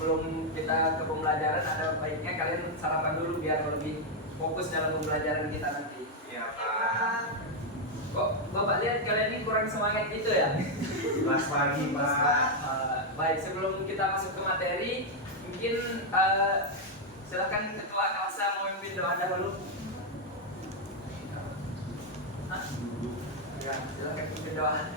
sebelum kita ke pembelajaran ada baiknya kalian sarapan dulu biar lebih fokus dalam pembelajaran kita nanti. Iya Pak. Kok Bapak lihat kalian ini kurang semangat gitu ya? Kelas pagi Pak. Baik, sebelum kita masuk ke materi, mungkin silakan ketua kelasnya mau memimpin doa dahulu. Hah? Ya, silakan memimpin doa.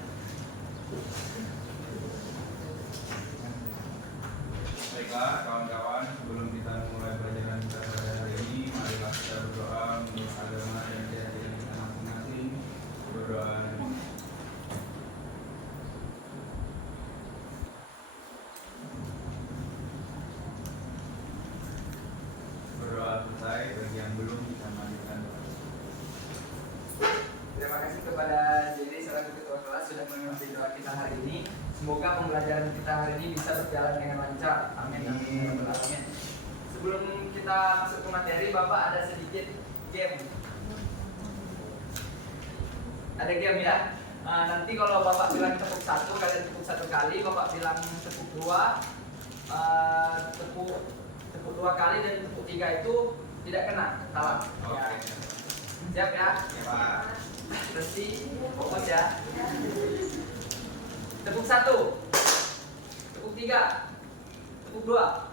Baiklah kawan-kawan, sebelum kita mulai pelajaran kita pada hari ini, marilah kita berdoa menurut agama dan keyakinan kita masing-masing. Berdoa. Berdoa selesai, bagi yang belum bisa melanjutkan doa. Terima kasih kepada Jerry selaku ketua kelas sudah memimpin doa kita hari ini. Semoga pembelajaran kita hari ini bisa berjalan dengan lancar. Amin. Amin. Sebelum kita masuk ke materi, Bapak ada sedikit game. Ada game ya. Nanti kalau Bapak bilang tepuk satu, kalian tepuk satu kali. Bapak bilang tepuk dua, tepuk dua kali, dan tepuk tiga itu tidak kena. Salah. Oke. Siap ya? Ya Pak. Bersih, fokus ya. Tepuk satu, tepuk tiga, tepuk dua,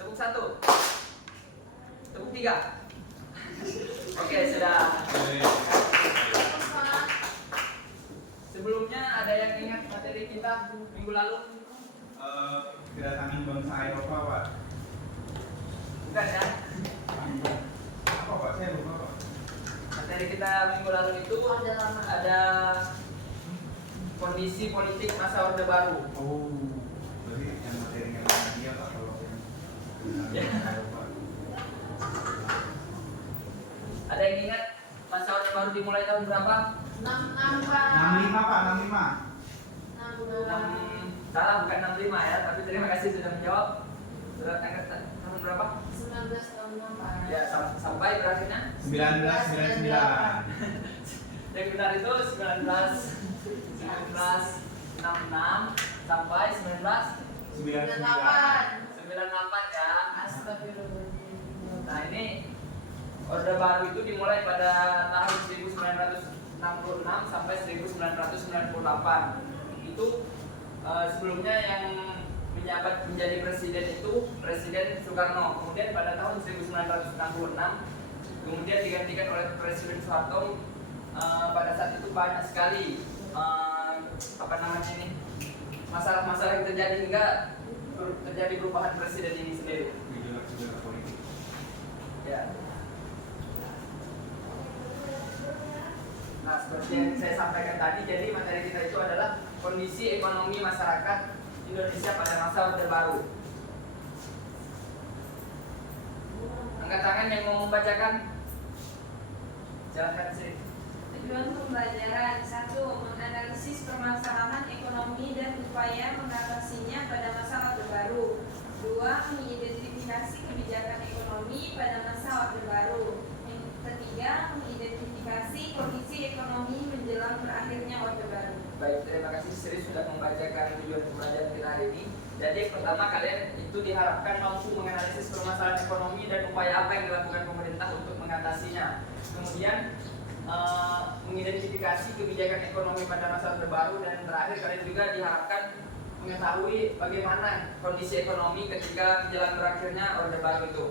tepuk satu, tepuk tiga. Oke, sudah. Sebelumnya ada yang ingat materi kita minggu lalu? Kedatangan bangsa Eropa Pak. Bukan ya? Apa Pak? Saya lupa Pak. Materi kita minggu lalu itu ada kondisi politik masa Orde Baru. Oh, berarti yang materinya mana dia Pak kalau yang Eropa. Ada yang ingat masa Orde Baru dimulai tahun berapa? 65 Pak, 6, salah, bukan 65 ya, tapi terima kasih sudah menjawab. Surat angkatan tahun berapa? 19 Ya, sampai berakhirnya 1999. yang benar itu 1966 sampai 1998 ya. Nah, ini Orde Baru itu dimulai pada tahun 1966 sampai 1998. Itu sebelumnya yang menjabat menjadi presiden itu Presiden Soekarno. Kemudian pada tahun 1966 kemudian digantikan oleh Presiden Soeharto. Pada saat itu banyak sekali masalah-masalah yang terjadi hingga terjadi perubahan presiden ini sendiri. Gejolak-gejolak politik. Ya. Nah, seperti yang saya sampaikan tadi, jadi materi kita itu adalah kondisi ekonomi masyarakat Indonesia pada masa Orde Baru. Angkat tangan yang mau membacakan. Silakan sih. Tujuan pembelajaran 1. Menganalisis permasalahan ekonomi dan upaya mengatasinya pada masa Orde Baru. 2. Mengidentifikasi kebijakan ekonomi pada masa Orde Baru. Yang ketiga, mengidentifikasi kondisi ekonomi menjelang berakhirnya Orde Baru. Baik, terima kasih Sri sudah membacakan tujuan pembelajaran kita hari ini. Jadi pertama, kalian itu diharapkan mampu menganalisis permasalahan ekonomi dan upaya apa yang dilakukan pemerintah untuk mengatasinya. Kemudian mengidentifikasi kebijakan ekonomi pada masa Orde Baru, dan terakhir kalian juga diharapkan mengetahui bagaimana kondisi ekonomi ketika menjelang berakhirnya Orde Baru itu.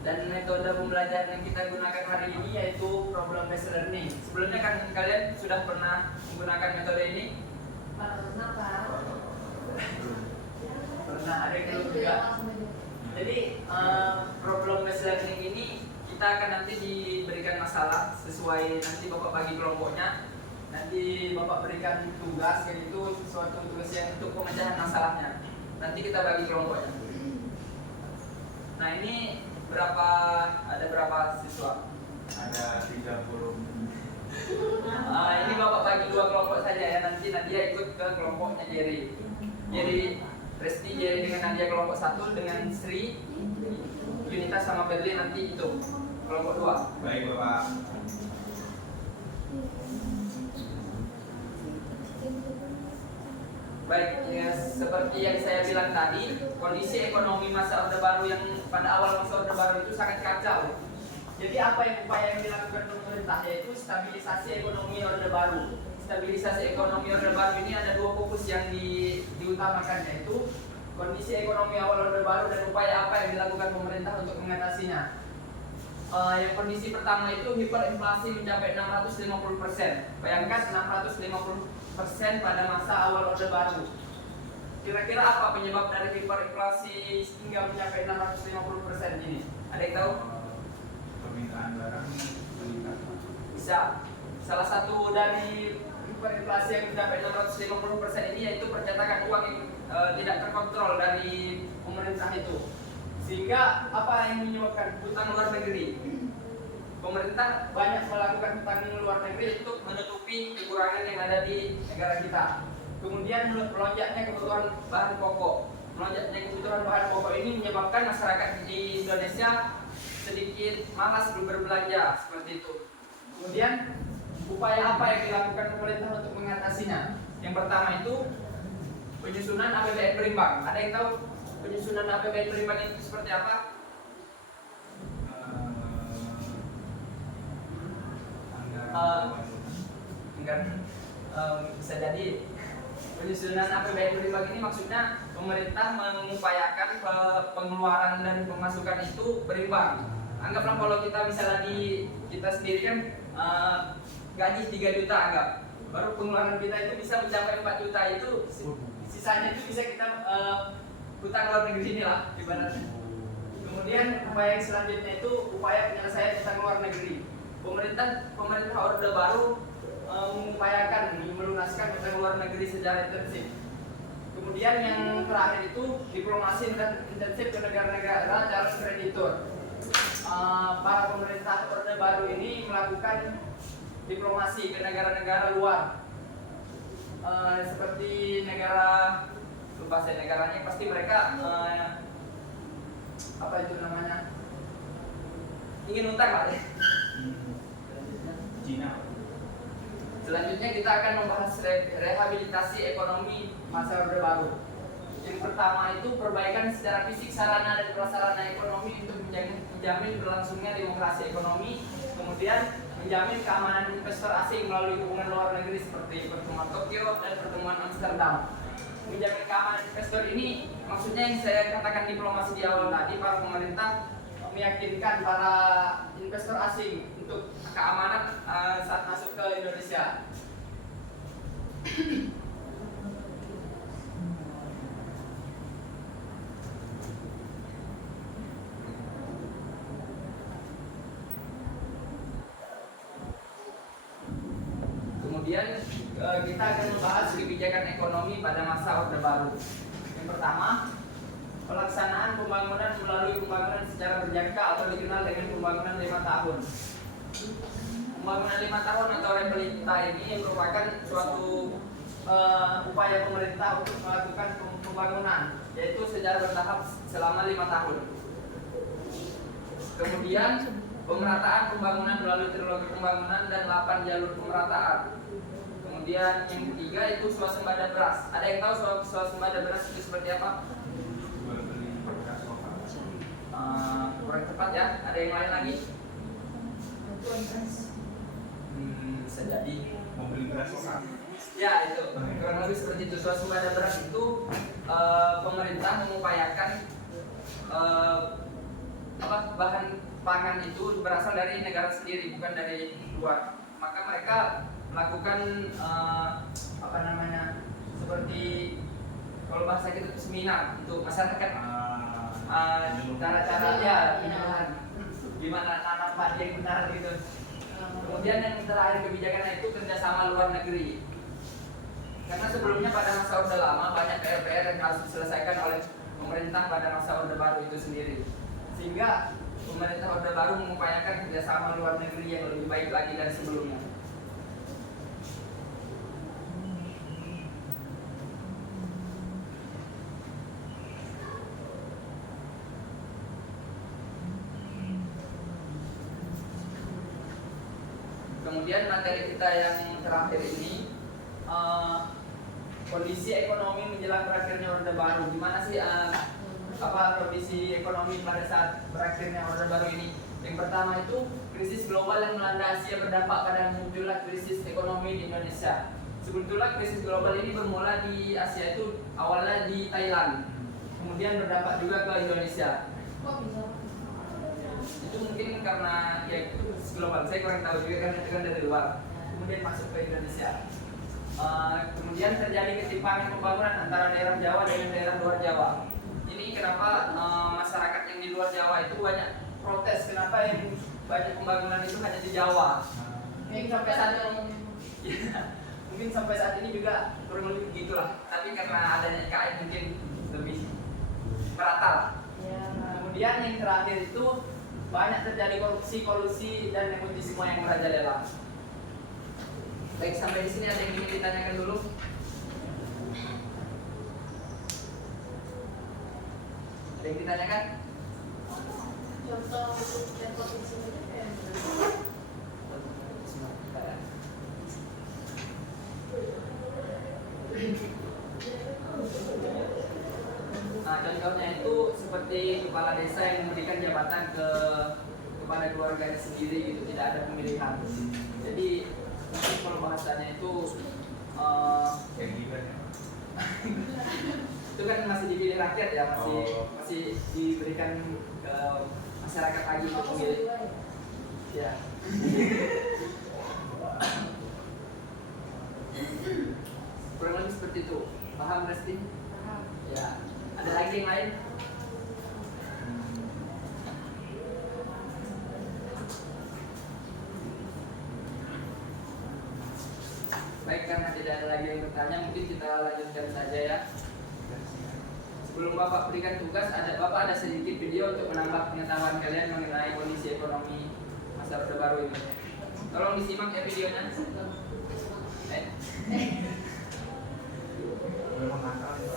Dan metode pembelajaran yang kita gunakan hari ini yaitu problem based learning. Sebelumnya kan kalian sudah pernah menggunakan metode ini? Pernah, ada yang belum juga. Jadi problem based learning ini kita akan nanti diberikan masalah sesuai nanti Bapak bagi kelompoknya. Nanti Bapak berikan tugas kayak gitu, suatu tugas yang untuk pemecahan masalahnya. Nanti kita bagi kelompoknya. Nah, ini ada berapa siswa? Ada 30. Ini Bapak bagi 2 kelompok saja ya. Nanti Nadia ikut ke kelompoknya Jerry. Resti Jerry dengan Nadia kelompok 1, dengan Sri, Yunita sama Berlin nanti itu kelompok 2. Baik Bapak. Baik, ya, seperti yang saya bilang tadi, kondisi ekonomi masa Orde Baru yang pada awal masa Orde Baru itu sangat kacau. Jadi apa yang upaya yang dilakukan pemerintah yaitu stabilisasi ekonomi Orde Baru. Stabilisasi ekonomi Orde Baru ini ada dua fokus yang diutamakan, yaitu kondisi ekonomi awal Orde Baru dan upaya apa yang dilakukan pemerintah untuk mengatasinya. Yang kondisi pertama itu hiperinflasi mencapai 650%. Bayangkan 650% pada masa awal Orde Baru. Kira-kira apa penyebab dari hiperinflasi hingga mencapai 650% ini? Ada yang tahu? Permintaan barang meningkat. Bisa. Salah satu dari hiperinflasi yang mencapai 650% ini yaitu percetakan uang yang tidak terkontrol dari pemerintah itu. Sehingga apa yang menyebabkan hutang luar negeri? Pemerintah banyak melakukan hutang luar negeri untuk menutupi kekurangan yang ada di negara kita. Kemudian melonjaknya kebutuhan bahan pokok. Melonjaknya kebutuhan bahan pokok ini menyebabkan masyarakat di Indonesia sedikit malas berbelanja seperti itu. Kemudian upaya apa yang dilakukan pemerintah untuk mengatasinya? Yang pertama itu penyusunan APBN berimbang. Ada yang tahu penyusunan APBN berimbang itu seperti apa? Bisa jadi penyusunan APBN berimbang ini maksudnya pemerintah mengupayakan pengeluaran dan pemasukan itu berimbang. Anggaplah kalau kita misalnya di kita sendiri kan gaji 3 juta anggap, baru pengeluaran kita itu bisa mencapai 4 juta itu sisanya itu bisa kita hutang luar negeri ini lah ibaratnya. Kemudian upaya yang selanjutnya itu upaya penyelesaian hutang luar negeri. Pemerintah Orde Baru mengupayakan melunaskan hutang luar negeri secara intensif. Kemudian yang terakhir itu diplomasi dan intensif ke negara-negara calon kreditur. Para pemerintah Orde Baru ini melakukan diplomasi ke negara-negara luar, seperti negara, lupa saya negaranya, pasti mereka apa itu namanya, ingin utang Pak. Cina. Selanjutnya kita akan membahas rehabilitasi ekonomi masa Orde Baru. Yang pertama itu perbaikan secara fisik sarana dan prasarana ekonomi untuk menjamin berlangsungnya demokrasi ekonomi. Kemudian menjamin keamanan investor asing melalui hubungan luar negeri seperti pertemuan Tokyo dan pertemuan Amsterdam. Menjamin keamanan investor ini maksudnya yang saya katakan diplomasi di awal tadi, para pemerintah meyakinkan para investor asing untuk keamanan saat masuk ke Indonesia. Kemudian kita akan membahas kebijakan ekonomi pada masa Orde Baru. Yang pertama, pelaksanaan pembangunan melalui pembangunan secara berjangka atau dikenal dengan pembangunan 5 tahun. Pembangunan 5 tahun atau Repelita ini merupakan suatu upaya pemerintah untuk melakukan pembangunan, yaitu secara bertahap selama 5 tahun. Kemudian pemerataan pembangunan melalui trilogi pembangunan dan 8 jalur pemerataan. Kemudian yang ketiga itu swasembada beras. Ada yang tahu swasembada beras itu seperti apa? Kurang tepat ya. Ada yang lain lagi? Bisa jadi Membeli beras lokal. ya itu kurang lebih seperti itu. Swasembada beras itu pemerintah mengupayakan bahan pangan itu berasal dari negara sendiri, bukan dari luar. Maka mereka melakukan seperti kalau bahasa kita itu seminar untuk masyarakat, cara-cara ya penyuluhan gimana nanam padi yang benar gitu. Kemudian yang terakhir kebijakan itu kerjasama luar negeri. Karena sebelumnya pada masa Orde Lama banyak PR-PR yang harus diselesaikan oleh pemerintah pada masa Orde Baru itu sendiri. Sehingga pemerintah Orde Baru mengupayakan kerjasama luar negeri yang lebih baik lagi dari sebelumnya. Kemudian materi kita yang terakhir ini kondisi ekonomi menjelang berakhirnya Orde Baru. Gimana sih kondisi ekonomi pada saat berakhirnya Orde Baru ini? Yang pertama itu krisis global yang melanda Asia berdampak pada munculnya krisis ekonomi di Indonesia. Sebetulnya krisis global ini bermula di Asia itu awalnya di Thailand, kemudian berdampak juga ke Indonesia. Kok bisa? Itu mungkin karena ya itu global, saya kurang tahu juga karena itu kan dari luar, kemudian masuk ke Indonesia. Kemudian terjadi ketimpangan pembangunan antara daerah Jawa dengan daerah luar Jawa. Ini kenapa masyarakat yang di luar Jawa itu banyak protes, kenapa yang banyak pembangunan itu hanya di Jawa. Mungkin sampai saat ini, mungkin sampai saat ini juga kurang lebih begitulah. Tapi karena adanya IKN mungkin lebih merata. Kemudian yang terakhir itu banyak terjadi korupsi, dan nepotisme yang merajalela. Baik, sampai di sini ada yang ingin ditanyakan dulu? Ada yang ditanyakan? Contoh untuk nepotisme itu kayak Nah, contohnya itu seperti kepala desa yang memberikan jabatan kepada keluarganya sendiri gitu, tidak ada pemilihan. Jadi mungkin kalau bahasanya itu Kayak gimana? itu kan masih dipilih rakyat ya, masih diberikan ke masyarakat lagi untuk memilih. Ya. Kurang lebih seperti itu. Paham Resti? paham. Ya. Ada lagi yang lain? Baik, karena tidak ada lagi yang bertanya, mungkin kita lanjutkan saja ya. Sebelum Bapak berikan tugas, Bapak ada sedikit video untuk menambah pengetahuan kalian mengenai kondisi ekonomi masa Orde Baru ini. Tolong disimak ya videonya. Memang nakal itu.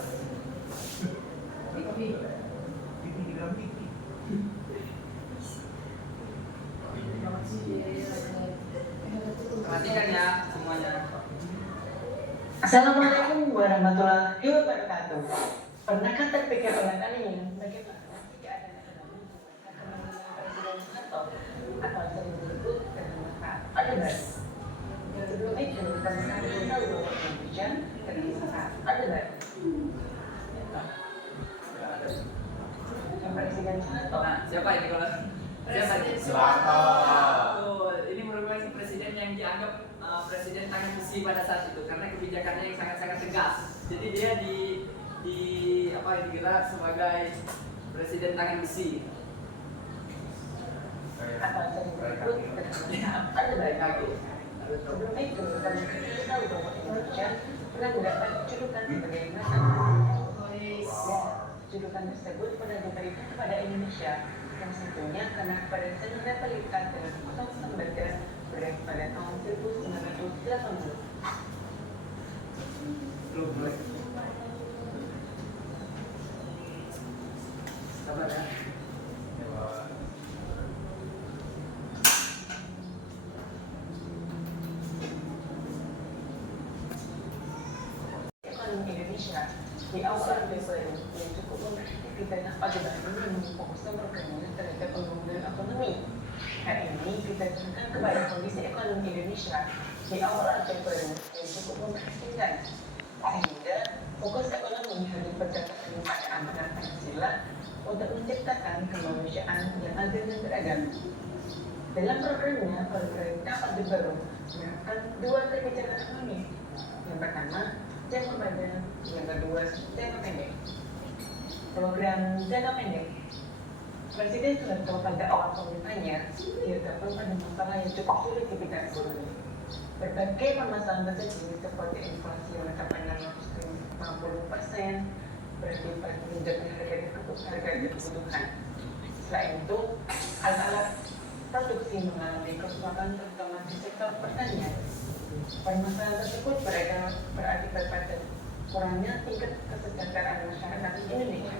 Perhatikan ya semuanya. Assalamualaikum warahmatullahi wabarakatuh. Pernahkah terpikir oleh kalian bagaimana jika ada ekonomi akan Presiden Soeharto atau sering disebut dengan Pak Orde Baru? Sebelum itu, bangsa kita tahu bahwa Indonesia dengan Pak Orde Baru. Presiden Soeharto. Nah, siapa ini kalau siapa ini? Soeharto. Betul. Ini merupakan presiden yang dianggap presiden tangan besi pada saat itu karena kebijakannya yang sangat-sangat tegas. Jadi dia digelar sebagai presiden tangan besi. Atau sering disebut dengan Pak Orde Baru. Sebelum itu, bangsa kita tahu bahwa Indonesia pernah mendapat julukan sebagai masa. Ya, julukan tersebut pernah diberikan kepada Indonesia yang tentunya karena kepadatan rivalitas dengan kota Sambada berdiri pada tahun 1980. Belum boleh. Sabar ya. Ekonomi Indonesia di awal Desember yang cukup beraktivitas Orde Baru yang memfokuskan programnya terhadap pembangunan ekonomi. Hari ini kita tentang kepada kondisi ekonomi Indonesia di awal Orde Baru yang cukup memprihatinkan, sehingga fokus ekonomi harus berdasarkan pada amanat Pancasila untuk menciptakan kemanusiaan yang adil dan beragam. Dalam programnya, pemerintah Orde Baru menerapkan dua kebijakan ekonomi. Yang pertama, jangka panjang, yang kedua jangka pendek. Program jangka pendek, Presiden Soeharto pada awal pemerintahannya dihadapkan pada masalah yang cukup sulit di bidang ekonomi. Berbagai permasalahan tersebut seperti inflasi yang mencapai 650%, berakibat meningkatnya harga kebutuhan. Selain itu, alat-alat produksi mengalami kerusakan terutama di sektor pertanian. Permasalahan tersebut berakibat pada kurangnya tingkat kesejahteraan masyarakat Indonesia.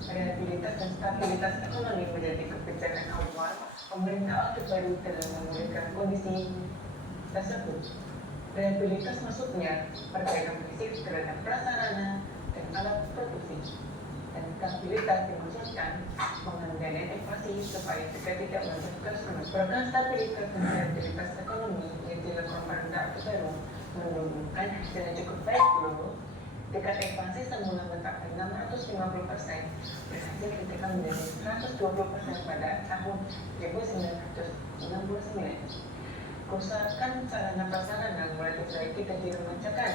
Rehabilitas dan stabilitas ekonomi menjadi kebijakan awal pemerintah Orde Baru dalam memulihkan kondisi tersebut. Reliabilitas maksudnya perbaikan fisik terhadap prasarana dan alat produksi. Dan stabilitas dimaksudkan mengendalikan inflasi supaya kita tidak menjatuhkan semangat. Program stabilitas dan reliabilitas ekonomi yang dilakukan pemerintah baru menunjukkan hasilnya cukup baik loh. Tingkat inflasi semula mencapai 650% berhasil ditekan menjadi 120% pada tahun 1969. Kerusakan sarana prasarana mulai diperbaiki dan diremajakan.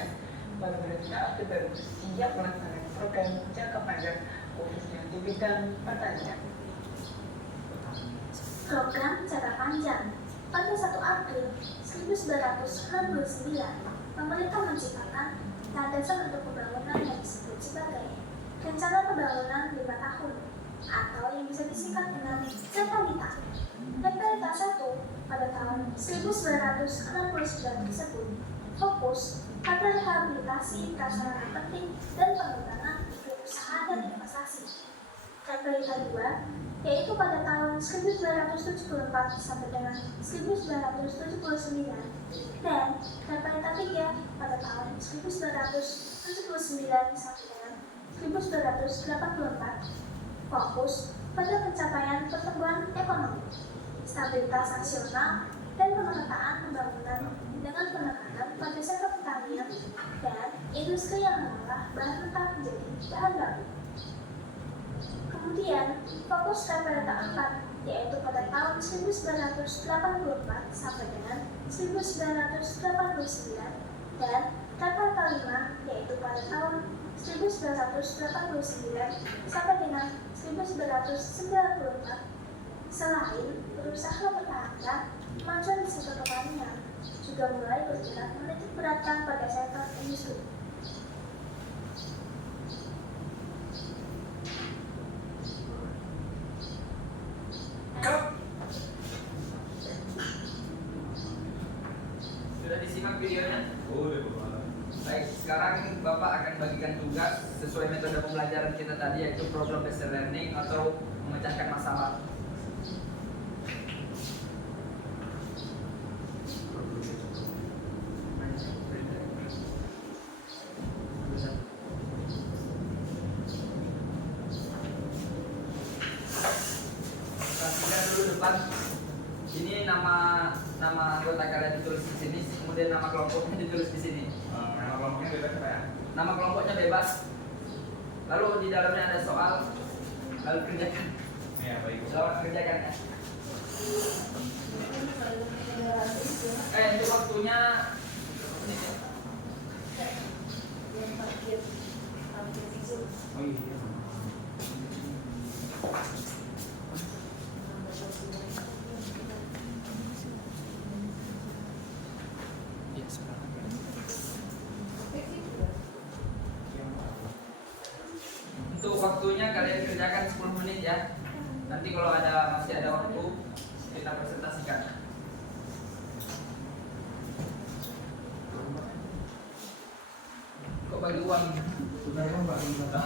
Pemerintah Orde Baru siap melaksanakan program jangka panjang khususnya di bidang pertanian. Program jangka panjang. Pada 1 April 1969, pemerintah menciptakan landasan untuk pembangunan yang disebut sebagai Rencana Pembangunan 5 Tahun atau yang bisa disingkat dengan RPLITA. RPLITA 1 pada tahun 1969 tersebut fokus pada rehabilitasi prasarana penting dan pengembangan iklim usaha dan investasi. RPLITA 2 yaitu pada tahun 1974 sampai dengan 1979 dan RPLITA 3 pada tahun 1979 sampai dengan 1984 fokus pada pencapaian pertumbuhan ekonomi, stabilitas nasional, dan pemerataan pembangunan dengan penekanan pada sektor pertanian dan industri yang mengolah bahan mentah menjadi bahan baku. Kemudian, fokus RPLITA 4 yaitu pada tahun 1984 sampai dengan 1989 dan RPLITA 5 yaitu pada tahun 1989 sampai dengan 1994. Selain berusaha mempertahankan kemajuan di sektor pertanian, juga mulai bergerak menitik beratkan pada sektor industri. Sudah disimak videonya? Boleh Bapak. Baik, sekarang Bapak akan bagikan tugas sesuai metode pembelajaran kita tadi, yaitu problem based learning atau memecahkan masalah. Perhatikan dulu depan. Ini nama anggota kalian ditulis di sini, kemudian nama kelompoknya ditulis di sini. Nama kelompoknya bebas Pak ya? Nama kelompoknya bebas. Lalu di dalamnya ada soal, lalu kerjakan. Iya baik. Soal kerjakan ya. Untuk waktunya Oh iya. untuk waktunya kalian kerjakan 10 menit ya. Nanti kalau masih ada waktu kita presentasikan. Kok bagi uang? Sudah kan Pak Bunda.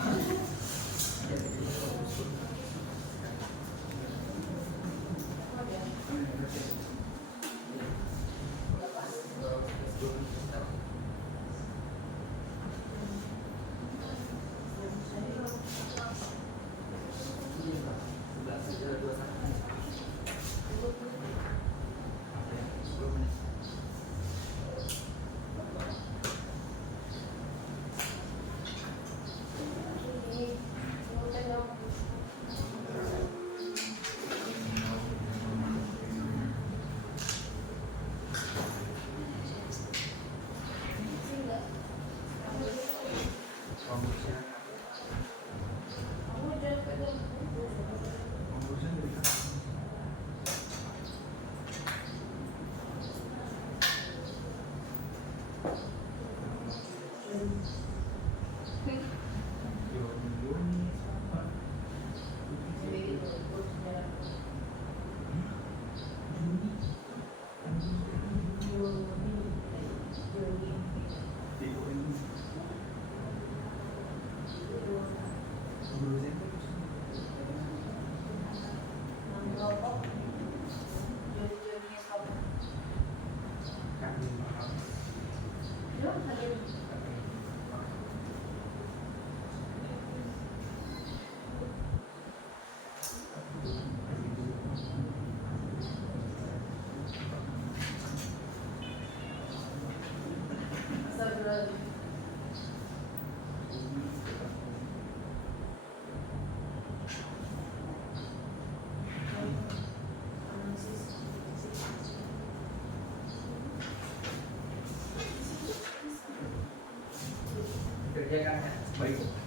baik.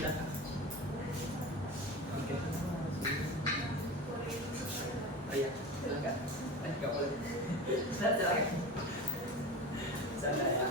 Silakan. Oke. Oh iya, silakan. Nggak boleh. Silakan. Sana ya.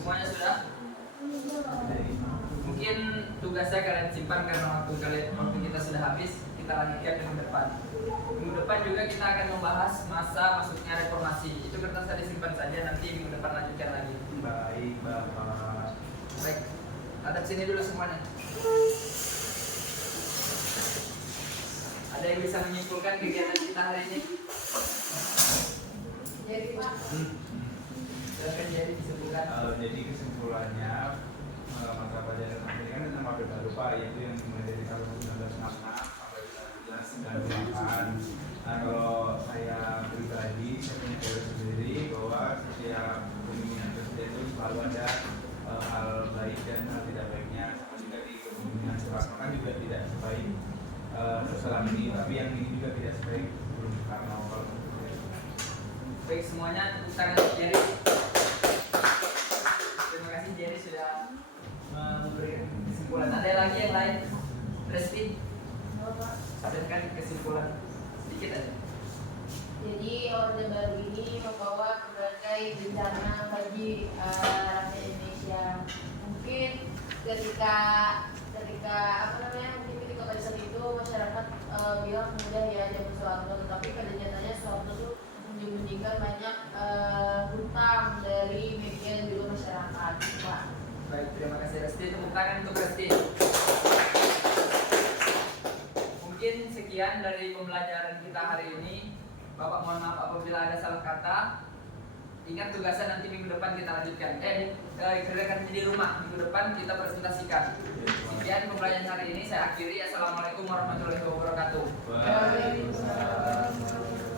Semuanya sudah? Mungkin tugasnya kalian simpan karena waktu kita sudah habis. Kita lanjutkan minggu depan. Minggu depan juga kita akan membahas masa masuknya reformasi. Itu kertas tadi simpan saja, nanti minggu depan lanjutkan lagi. Baik, Bapak. Baik, hadap sini dulu semuanya. Ada yang bisa menyimpulkan kegiatan kita hari ini? Jadi Pak, Silakan jadi disimpulkan. Jadi kesimpulannya mata pelajaran ini kan tentang Orde Baru Pak, yaitu yang dimulai dari tahun 1966 sampai 1998. Nah, kalau saya pribadi saya punya teori sendiri bahwa setiap pemilihan presiden itu selalu ada hal baik dan hal tidak baiknya. Sama juga di kepemimpinan Soekarno kan juga tidak sebaik setelah ini, tapi yang ini juga tidak sebaik sebelum Soekarno. Baik semuanya, tepuk tangan untuk Jerry. Terima kasih Jerry sudah memberikan kesimpulan. Ada lagi yang lain? Resti? Sadarkan kesimpulan sedikit aja. jadi Orde Baru ini membawa berbagai bencana bagi rakyat Indonesia. Mungkin ketika mungkin ketika pada saat itu masyarakat bilang mudah ya zaman Soeharto, tetapi pada nyatanya Soeharto itu menyembunyikan banyak hutang dari media dan juga masyarakat. Pak. Baik, terima kasih Resti. Tepuk tangan untuk Resti. Mungkin sekian dari pembelajaran kita hari ini. Bapak mohon maaf apabila ada salah kata. Ingat tugasnya nanti minggu depan kita lanjutkan. Kerjakan di rumah minggu depan kita presentasikan. Sekian pembelajaran hari ini saya akhiri. Assalamualaikum warahmatullahi wabarakatuh. Waalaikumsalam.